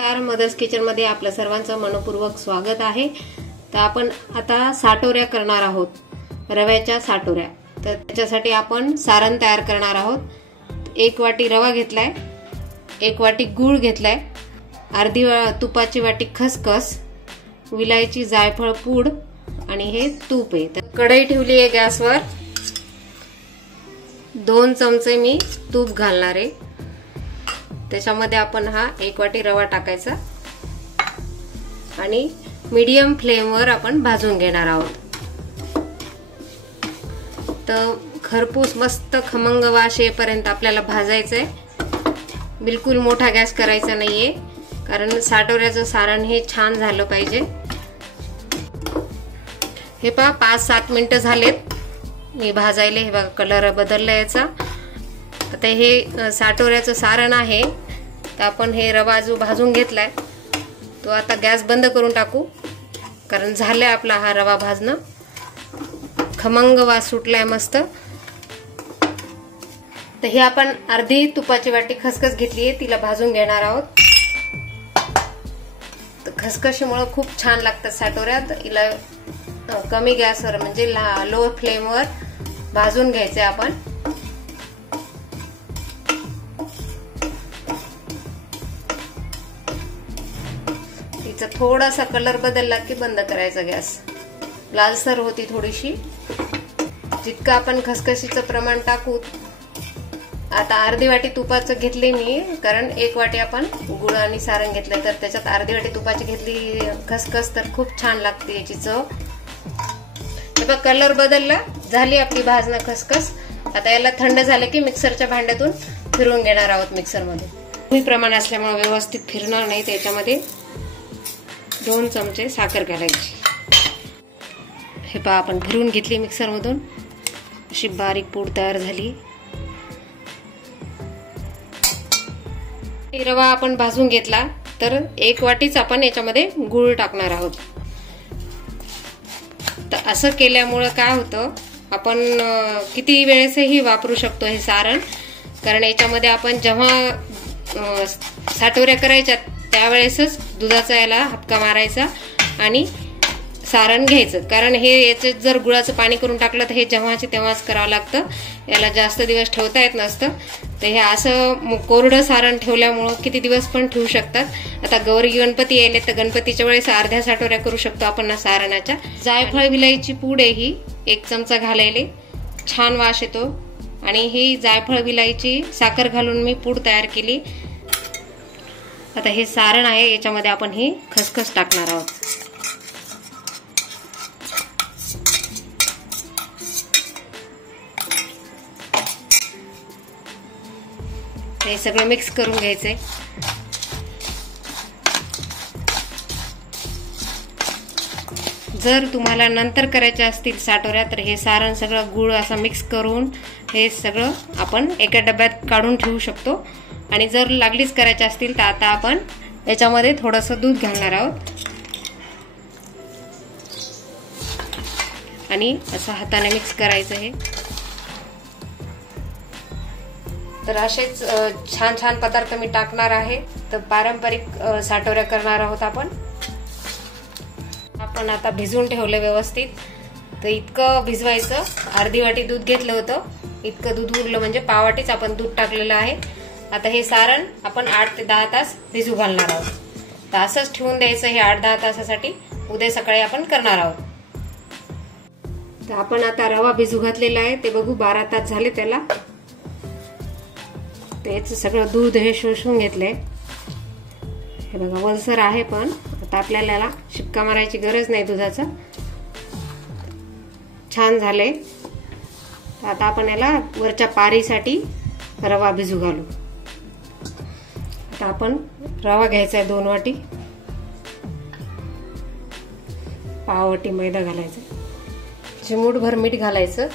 नमस्कार, mother's kitchen मध्ये आपलं सर्वांचं मनपूर्वक स्वागत आहे। तर आपण आता साटोऱ्या करणार आहोत, रव्याच्या साटोऱ्या। तर त्याच्यासाठी आपण सारण तयार करणार आहोत। 1 वाटी रवा घेतलाय, 1 वाटी गूळ घेतलाय, अर्धी तुपाची वाटी खसखस, विलायची जायफळ पूड आणि हे तूप आहे। तर कढई ठेवली आहे गॅसवर। 2 चमचे मी तूप घालणार आहे। त्याच्यामध्ये आपण हा 1 वाटी रवा टाकायचा आणि मीडियम फ्लेमवर आपण भाजून घेणार आहोत। तर खरपूस मस्त खमंग वास येईपर्यंत आपल्याला भाजायचंय। बिलकुल मोठा गॅस करायचा नाहीये, कारण साटोऱ्याचं सारण हे छान झालं पाहिजे। हे पहा 5-7 मिनिटं झालेत मी भाजायले। हे बघा कलर बदलला याचा। आता हे साटोऱ्याचं सारण आहे, तर आपण हे रवा जो भाजून घेतलाय तो आता गॅस बंद करून टाकू, कारण झाले आपला हा रवा भाजणं। खमंग वास सुटलाय मस्त। तर हे आपण अर्धी तुपाची वाटी खसखस घेतली आहे, तिला भाजून घेणार आहोत। तर खसखशीमुळे खूप छान लागतात साटोऱ्यात। हिला कमी गॅसवर म्हणजे लो फ्लेमवर भाजून घ्यायचे आपण। तिचा थोडासा कलर बदलला की बंद करायचा गॅस। लालसर होती थोडीशी। जितकं आपण खसखशीचं प्रमाण टाकू, आता अर्धी वाटी तुपाचं घेतले मी, कारण 1 वाटी आपण गुळ आणि सारण घेतलं, तर त्याच्यात अर्धी वाटी तुपाची घेतली खसखस, तर खूप छान लागते याची चव। बघा कलर बदलला, झाली आपली भाजणं खसखस। आता याला थंड झालं की मिक्सरच्या भांड्यातून फिरवून घेणार आहोत मिक्सरमध्ये। कमी प्रमाण असल्यामुळे व्यवस्थित फिरणार नाही। त्याच्यामध्ये 2 चमचे साखर घालायची। हे पहा आपण फिरवून घेतली मिक्सरमधून, अशी बारीक पूड तयार झाली। रवा आपण भाजून घेतला, तर 1 वाटीच आपण याच्यामध्ये गूळ टाकणार आहोत। तर असं केल्यामुळे काय होतं, आपण किती वेळेसही वापरू शकतो हे सारण, कारण याच्यामध्ये आपण जेव्हा साटोऱ्या करायच्या त्यावेळेसच दुधाचा याला हपका मारायचा आणि सारण घ्यायचं। कारण हे याचे जर गुळाचं पाणी करून टाकलं तर हे जेव्हाचे तेव्हाच करावं लागतं, याला जास्त दिवस ठेवता येत नसतं। तर हे असं कोरडं सारण ठेवल्यामुळं किती दिवस पण ठेवू शकतात। आता गौरी गणपती यायले, तर गणपतीच्या वेळेस अर्ध्या साटोऱ्या करू शकतो आपण सारणाच्या। जायफळ विलायची पूड आहे ही, 1 चमचा घालायले, छान वास येतो। आणि ही जायफळ विलायची साखर घालून मी पूड तयार केली। आता हे सारण आहे, याच्यामध्ये आपण ही खसखस टाकणार आहोत। हे सगळं मिक्स करून घ्यायचंय। जर तुम्हाला नंतर करायचे असतील साटोऱ्या, तर हे सारण सगळं गुळ असं मिक्स करून हे सगळं आपण एका डब्यात काढून ठेवू शकतो। आणि जर लागलीच करायचे असतील तर आता आपण याच्यामध्ये थोडंसं दूध घालणार आहोत आणि असं हाताने मिक्स करायचं हे। तर असेच छान छान पदार्थ मी टाकणार आहे। तर पारंपरिक साटोऱ्या करणार आहोत आपण। आता भिजवून ठेवलं व्यवस्थित। तर इतकं भिजवायचं, अर्धी वाटी दूध घेतलं होतं, इतकं दूध उरलं, म्हणजे पाववाटीच आपण दूध टाकलेलं आहे। आता हे सारण आपण 8 ते 10 तास भिजू घालणार आहोत। तर असंच ठेवून द्यायचं हे 8-10 तासासाठी। उद्या सकाळी आपण करणार आहोत। तर आपण आता रवा भिजू घातलेला आहे, ते बघू 12 तास झाले त्याला। त्याचं सगळं दूध हे शोषून घेतलंय। हे बघा वलसर आहे, पण आता आपल्याला याला शिपका मारायची गरज नाही दुधाचा। छान झालंय। आता आपण याला वरच्या पारीसाठी रवा भिजू घालू। आता आपण रवा घ्यायचा आहे 2 वाटी, पाववाटी मैदा घालायचा, चिमूटभर मीठ घालायचं।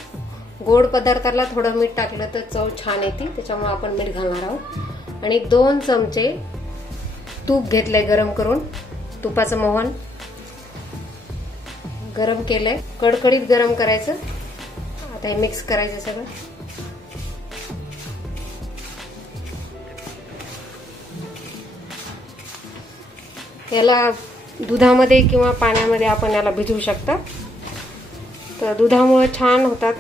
गोड पदार्थाला थोडं मीठ टाकलं तर चव छान येते, त्याच्यामुळे आपण मीठ घालणार आहोत। आणि 2 चमचे तूप घेतलंय गरम करून, तुपाचं मोहन गरम केलंय, कडकडीत गरम करायचं। आता हे मिक्स करायचं सगळं। याला दुधामध्ये किंवा पाण्यामध्ये आपण याला भिजवू शकता. तर दुधामुळे छान होतात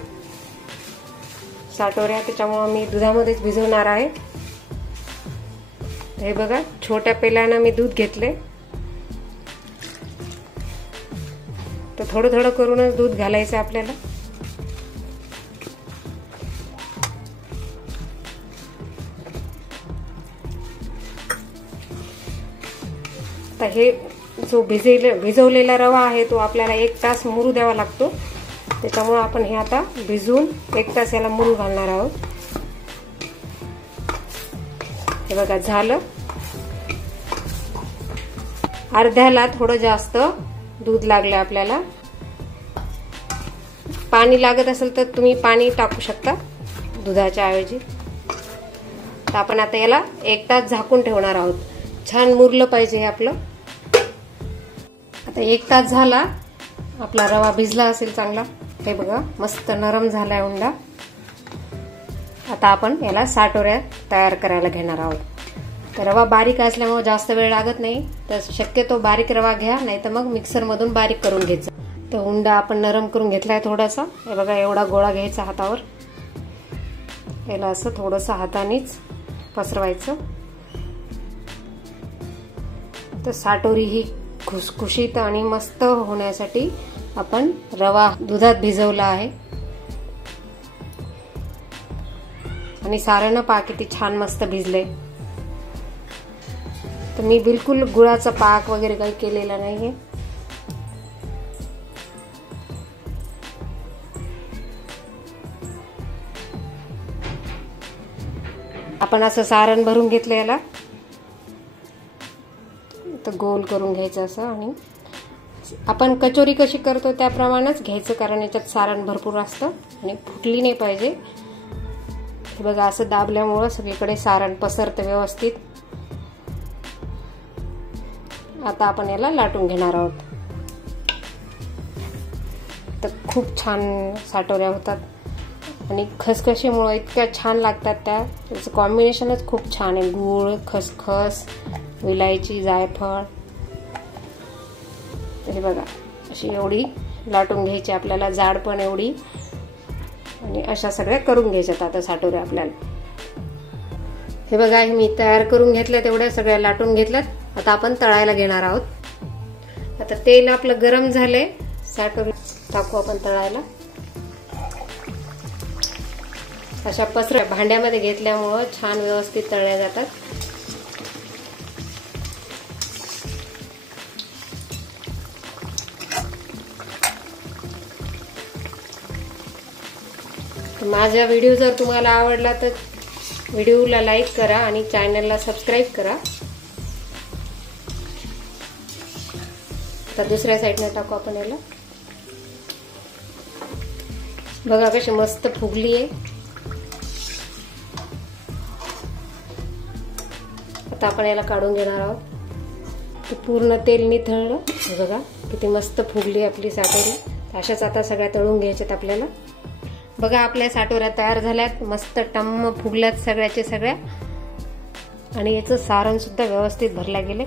साटोऱ्या, त्याच्यामुळे मी दुधामध्येच भिजवणार आहे. हे बघा, छोट्या पेल्यानं मी दूध घेतले. तर थोडं थोडं करूनच दूध घालायचं आपल्याला. आता हे जो भिजवलेला रवा आहे तो आपल्याला 1 तास मुरू द्यावा लागतो. त्याच्यामुळे आपण हे आता भिजवून 1 तास याला मुरू घालणार आहोत. हे बघा झालं. अर्ध्याला थोडं जास्त दूध लागलं आपल्याला. पाणी लागत असेल तर तुम्ही पाणी टाकू शकता दुधाच्या ऐवजी. तर आपण आता याला 1 तास झाकून ठेवणार आहोत. छान मुरलं पाहिजे हे आपलं. आता 1 तास झाला, आपला रवा भिजला असेल चांगला. हे बघा मस्त नरम झालाय उंडा. आता आपण याला साटोऱ्या तयार करायला घेणार आहोत. तर रवा बारीक असल्यामुळे जास्त वेळ लागत नाही, तर शक्यतो बारीक रवा घ्या, नाही तर मग मिक्सर मधून बारीक करून घ्यायचा. तर उंडा आपण नरम करून घेतलाय थोडासा. हे बघा एवढा गोळा घ्यायचा हातावर. याला असं थोडंसं हातानेच पसरवायचं. तर साटोरी ही खुसखुशीत आणि मस्त होण्यासाठी आपण रवा दुधात भिजवला आहे. आणि सारण पहा किती छान मस्त भिजले. तर मी बिलकुल गुळाचा पाक वगैरे काही केलेला नाहीये. आपण असं सारण भरून घेतलं याला. तर गोल करून घ्यायचं असं, आणि आपण कचोरी कशी करतो त्याप्रमाणेच घ्यायचं, कारण याच्यात सारण भरपूर असतं आणि फुटली नाही पाहिजे. हे बघा असं दाबल्यामुळं सगळीकडे सारण पसरतं व्यवस्थित. आता आपण याला लाटून घेणार आहोत. तर खूप छान साटोऱ्या होतात आणि खसखशीमुळे इतक्या छान लागतात त्या. त्याचं कॉम्बिनेशनच खूप छान आहे. गूळ, खसखस, विलायची, जायफळ. हे बघा अशी एवढी लाटून घ्यायची आपल्याला, जाड पण एवढी. आणि अशा सगळ्या करून घ्यायच्यात आता साटोऱ्या आपल्याला. हे बघा मी तयार करून घेतल्या, तेवढ्या सगळ्या लाटून घेतल्यात. आता आपण तळायला घेणार आहोत. आता तेल आपलं गरम झालंय. साटोरी टाकू आपण तळायला. अशा पसरट भांड्यामध्ये घेतल्यामुळं छान व्यवस्थित तळल्या जातात. माझा व्हिडिओ जर तुम्हाला आवडला तर व्हिडिओला लाईक करा आणि चॅनलला सबस्क्राईब करा. आता दुसऱ्या साईडने टाकू आपण याला. बघा कशी मस्त फुगली आहे. आता आपण याला काढून घेणार आहोत. पूर्ण तेल निथळलं. बघा किती मस्त फुगली आपली साटोरी. अशाच आता सगळ्या तळून घ्यायच्यात आपल्याला. बघा आपल्या साटोऱ्या तयार झाल्यात, मस्त टम्म फुगल्यात सगळ्याचे सगळ्या. आणि याचं सारण सुद्धा व्यवस्थित भरल्या गेले.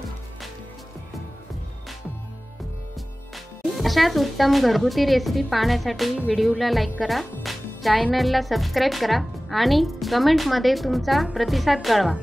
अशाच उत्तम घरगुती रेसिपी पाहण्यासाठी व्हिडिओला लाईक करा, चॅनलला सबस्क्राईब करा आणि कमेंटमध्ये तुमचा प्रतिसाद कळवा.